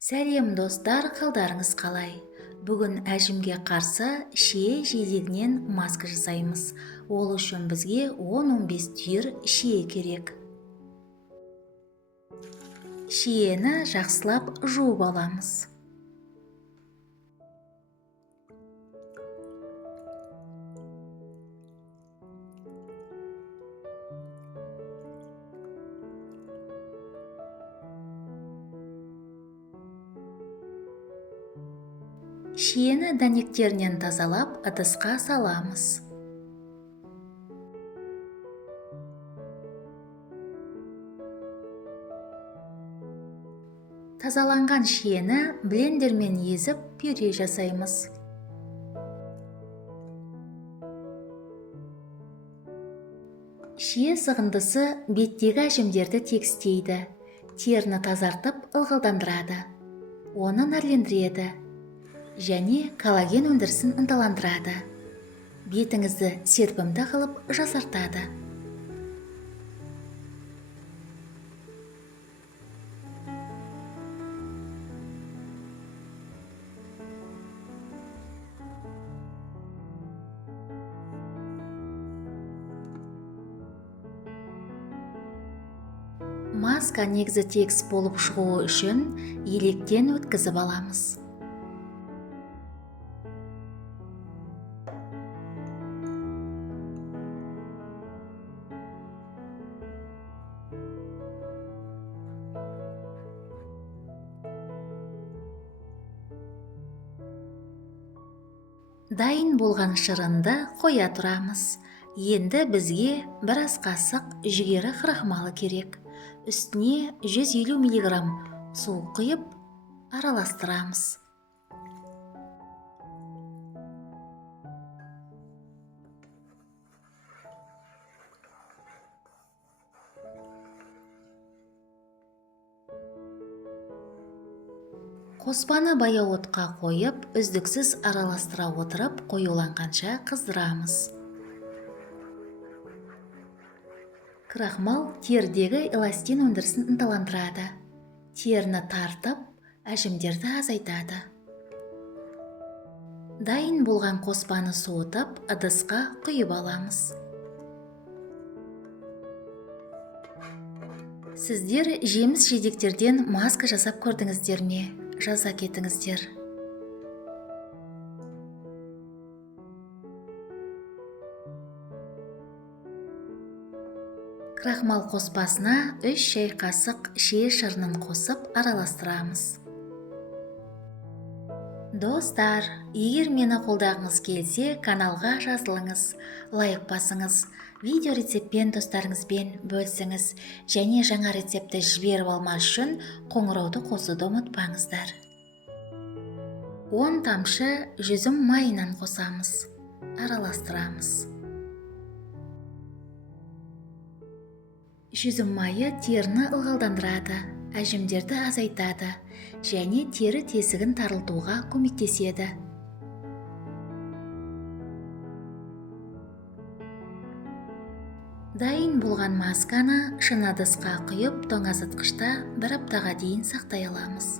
Сәлем достар, қалдарыңыз қалай? Бүгін әжімге қарсы шие жидегінен маска жасаймыз. Ол үшін бізге 10-15 түйір шие керек. Шиені жақсылап жуып аламыз. Шиені дәнектерінен тазалап, ыдысқа саламыз. Тазаланған шиені блендермен езіп, пюре жасаймыз. Шие сығындысы беттегі әжімдерді тегістейді, теріні тазартып, ылғалдандырады, оны нәрлендіреді және коллаген өндірісін ынталандырады. Бетіңізді серпімді қылып жасартады. Маска негізі тегіс болып шығуы үшін електен өткізіп аламыз. Дайын болған шырынды қоя тұрамыз. Енді бізге бір ас қасық жүгері крахмалы керек. Үстіне 150 мг су құйып араластырамыз. Қоспаны баяу отқа қойып, үздіксіз араластыра отырып, қоюланғанша қыздырамыз. Крахмал терідегі эластин өндірісін ынталандырады. Теріні тартып, әжімдерді азайтады. Дайын болған қоспаны суытып, ыдысқа құйып аламыз. Сіздер жеміс жидектерден маска жасап көрдіңіздер ме? Жаза кетіңіздер. Крахмал қоспасына 3 шай қасық шие шырынын қосып араластырамыз. Достар, егер мені қолдағыңыз келсе, каналға жазылыңыз, лайк басыңыз, видео рецептпен достарыңызбен бөлсіңіз, және жаңа рецепті жіберіп алмас үшін қоңырауды қосуды ұмытпаңыздар. 10 тамшы жүзім майынан қосамыз, араластырамыз. Жүзім майы теріні ылғалдандырады, әжімдерді азайтады және тері тесігін тарылтуға көмектеседі. Дайын болған масканы шыны ыдысқа құйып, тоңазытқышта 1 аптаға дейін сақтай аламыз.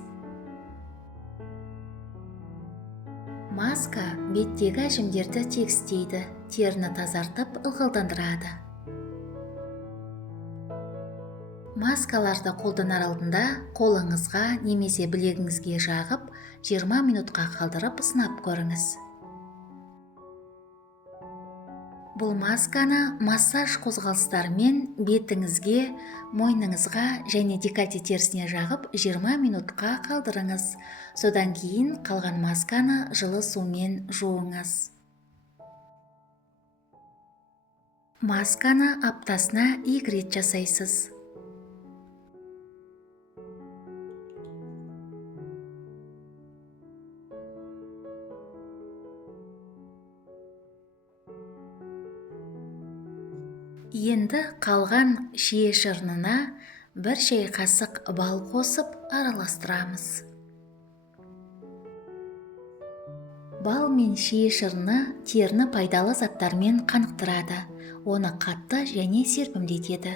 Маска беттегі әжімдерді тегістейді, теріні тазартып, ылғалдандырады. Маскаларды қолданар алдында қолыңызға немесе білегіңізге жағып, 20 минутқа қалдырып сынап көріңіз. Бұл масканы массаж қозғалыстарымен бетіңізге, мойныңызға және декольте терісіне жағып 20 минутқа қалдырыңыз. Содан кейін қалған масканы жылы сумен жуыңыз. Масканы аптасына 2 рет жасайсыз. Енді қалған шие шырынына 1 шай қасық бал қосып араластырамыз. Бал мен шие шырыны теріні пайдалы заттармен қанықтырады, оны қатты және серпімдетеді.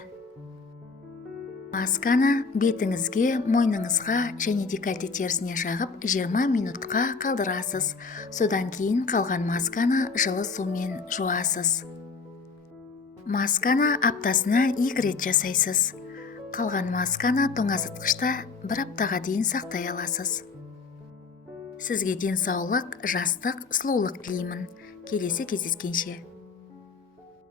Масканы бетіңізге, мойныңызға және декольте терісіне жағып 20 минутқа қалдырасыз. Содан кейін қалған масканы жылы сумен жуасыз. Масканы аптасына 2 рет жасайсыз. Қалған масканы тоңазытқышта 1 аптаға дейін сақтай аласыз. Сізге денсаулық, жастық, сұлулық тілеймін. Келесі кездескенше.